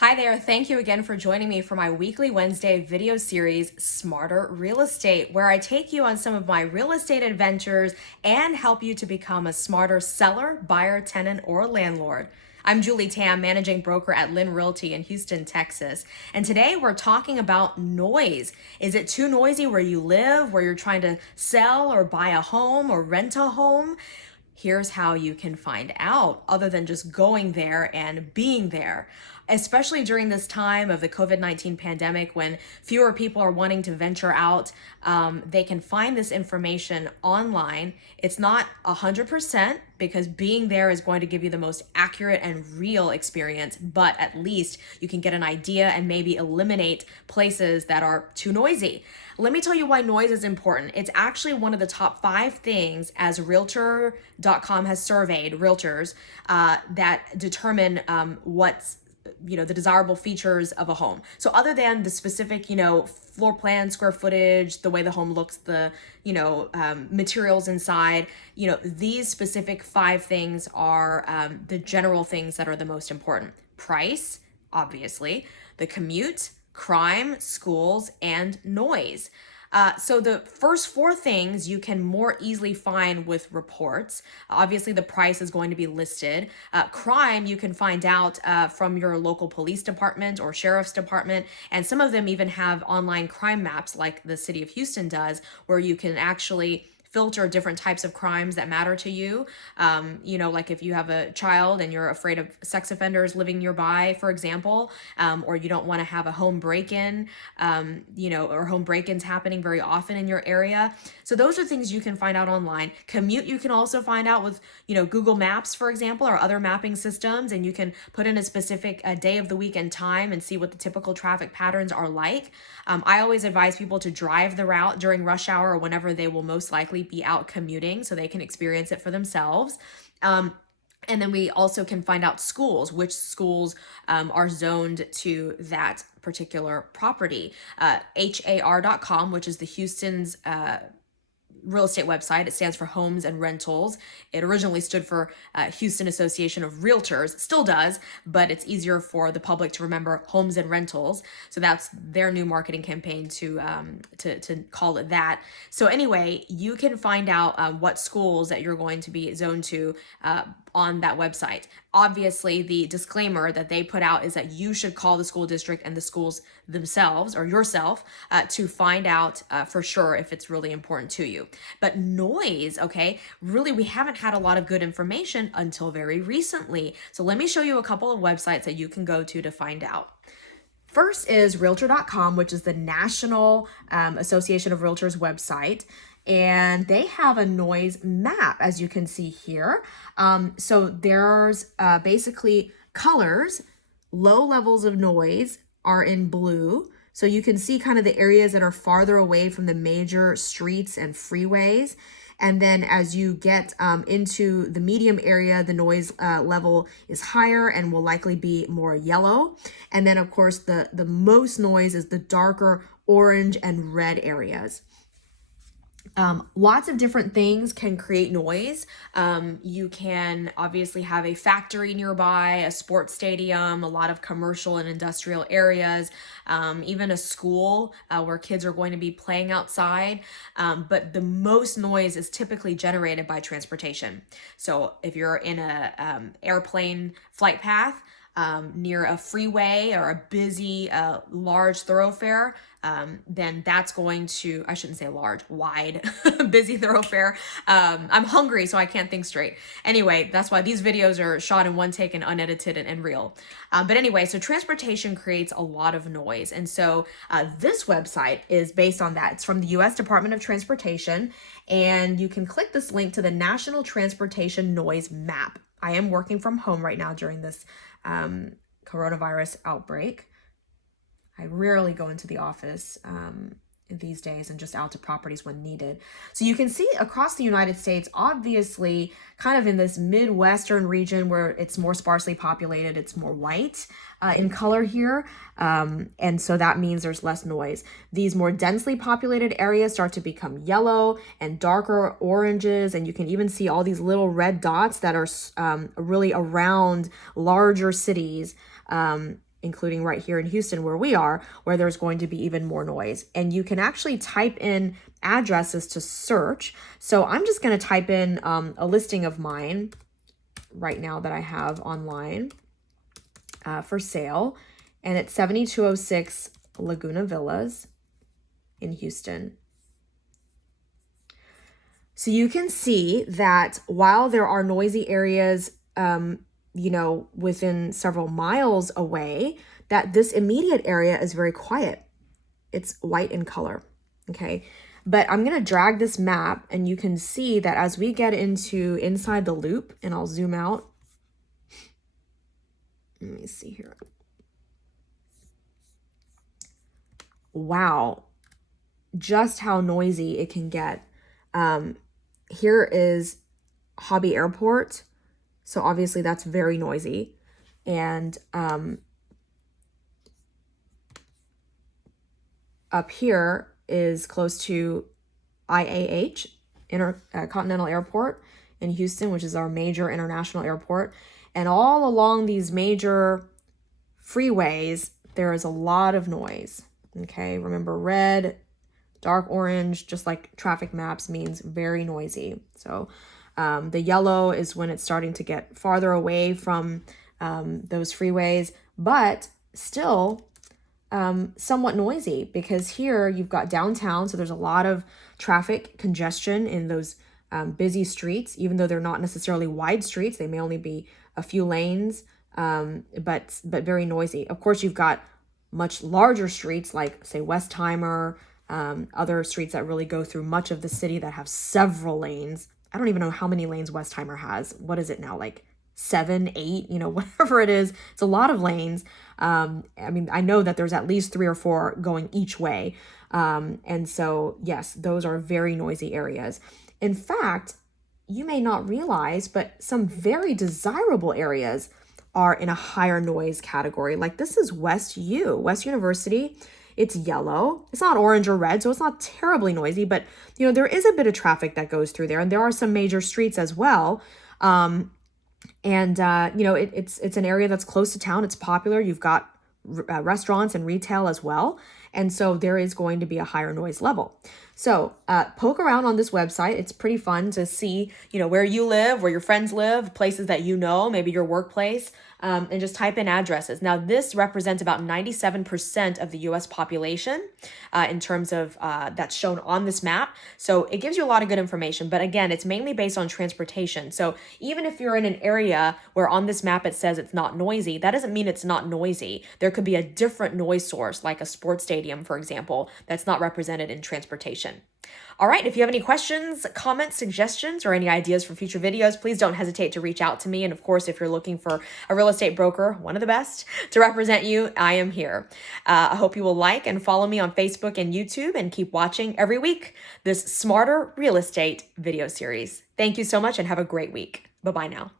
Hi there, thank you again for joining me for my weekly Wednesday video series, Smarter Real Estate, where I take you on some of my real estate adventures and help you to become a smarter seller, buyer, tenant, or landlord. I'm Julie Tam, managing broker at LYN Realty in Houston, Texas. And today we're talking about noise. Is it too noisy where you live, where you're trying to sell or buy a home or rent a home? Here's how you can find out, other than just going there and being there. Especially during this time of the COVID-19 pandemic, when fewer people are wanting to venture out, they can find this information online. It's not 100% because being there is going to give you the most accurate and real experience, but at least you can get an idea and maybe eliminate places that are too noisy. Let me tell you why noise is important. It's actually one of the top 5 things, as Realtor.com has surveyed realtors, that determine what's the desirable features of a home. So other than the specific, floor plan, square footage, the way the home looks, the, materials inside, these specific 5 things are the general things that are the most important. Price, obviously, the commute, crime, schools, and noise. So the first 4 things you can more easily find with reports. Obviously, the price is going to be listed. Crime, you can find out from your local police department or sheriff's department. And some of them even have online crime maps like the city of Houston does, where you can actually filter different types of crimes that matter to you. Like if you have a child and you're afraid of sex offenders living nearby, for example, or you don't want to have a home break-in, or home break-ins happening very often in your area. So those are things you can find out online. Commute, you can also find out with, Google Maps, for example, or other mapping systems, and you can put in a specific day of the week and time and see what the typical traffic patterns are like. I always advise people to drive the route during rush hour or whenever they will most likely be out commuting so they can experience it for themselves. And then we also can find out schools, which schools are zoned to that particular property. HAR.com, which is the Houston's real estate website. It stands for Homes and Rentals. It originally stood for Houston Association of Realtors, still does, but it's easier for the public to remember Homes and Rentals. So that's their new marketing campaign to call it that. So anyway, you can find out what schools that you're going to be zoned to on that website. Obviously, the disclaimer that they put out is that you should call the school district and the schools themselves or yourself to find out for sure if it's really important to you. But noise, okay, really we haven't had a lot of good information until very recently. So let me show you a couple of websites that you can go to find out. First is Realtor.com, which is the National Association of Realtors website. And they have a noise map, as you can see here. So there's basically colors. Low levels of noise are in blue. So you can see kind of the areas that are farther away from the major streets and freeways. And then as you get into the medium area, the noise level is higher and will likely be more yellow. And then of course, the most noise is the darker orange and red areas. Lots of different things can create noise. You can obviously have a factory nearby, a sports stadium, a lot of commercial and industrial areas, even a school where kids are going to be playing outside. But the most noise is typically generated by transportation. So if you're in a airplane flight path, near a freeway or a busy, large thoroughfare, then that's going to, I shouldn't say large, wide, busy thoroughfare. I'm hungry, so I can't think straight. Anyway, that's why these videos are shot in one take and unedited and real. But anyway, so transportation creates a lot of noise. And so this website is based on that. It's from the U.S. Department of Transportation, and you can click this link to the National Transportation Noise Map. I am working from home right now during this coronavirus outbreak. I rarely go into the office these days and just out to properties when needed. So you can see across the United States, obviously kind of in this Midwestern region where it's more sparsely populated, it's more white in color here. And so that means there's less noise. These more densely populated areas start to become yellow and darker oranges. And you can even see all these little red dots that are really around larger cities including right here in Houston where we are, where there's going to be even more noise. And you can actually type in addresses to search. So I'm just going to type in a listing of mine right now that I have online for sale. And it's 7206 Laguna Villas in Houston. So you can see that while there are noisy areas, you know, within several miles away, that this immediate area is very quiet. It's white in color, okay? But I'm gonna drag this map and you can see that as we get into inside the loop, and I'll zoom out. Let me see here. Wow, just how noisy it can get. Here is Hobby Airport. So obviously that's very noisy. And up here is close to IAH, Intercontinental Airport in Houston, which is our major international airport. And all along these major freeways, there is a lot of noise. Okay, remember red, dark orange, just like traffic maps, means very noisy. So the yellow is when it's starting to get farther away from those freeways, but still somewhat noisy, because here you've got downtown. So there's a lot of traffic congestion in those busy streets, even though they're not necessarily wide streets. They may only be a few lanes, but very noisy. Of course, you've got much larger streets like, say, Westheimer, other streets that really go through much of the city that have several lanes. I don't even know how many lanes Westheimer has. What is it now? Like 7, 8, you know, whatever it is. It's a lot of lanes. I mean, I know that there's at least 3 or 4 going each way. And so, yes, those are very noisy areas. In fact, you may not realize, but some very desirable areas are in a higher noise category. Like this is West University. It's yellow. It's not orange or red, so it's not terribly noisy, but you know, there is a bit of traffic that goes through there, and there are some major streets as well. You know, it's an area that's close to town. It's popular. You've got restaurants and retail as well. And so there is going to be a higher noise level. So poke around on this website. It's pretty fun to see, you know, where you live, where your friends live, places that you know, maybe your workplace, and just type in addresses. Now, this represents about 97% of the U.S. population in terms of that's shown on this map. So it gives you a lot of good information. But again, it's mainly based on transportation. So even if you're in an area where on this map it says it's not noisy, that doesn't mean it's not noisy. There could be a different noise source, like a sports stadium, for example, that's not represented in transportation. All right, if you have any questions, comments, suggestions, or any ideas for future videos, please don't hesitate to reach out to me. And of course, if you're looking for a real estate broker, one of the best to represent you, I am here. I hope you will like and follow me on Facebook and YouTube, and keep watching every week this Smarter Real Estate video series. Thank you so much and have a great week. Bye-bye now.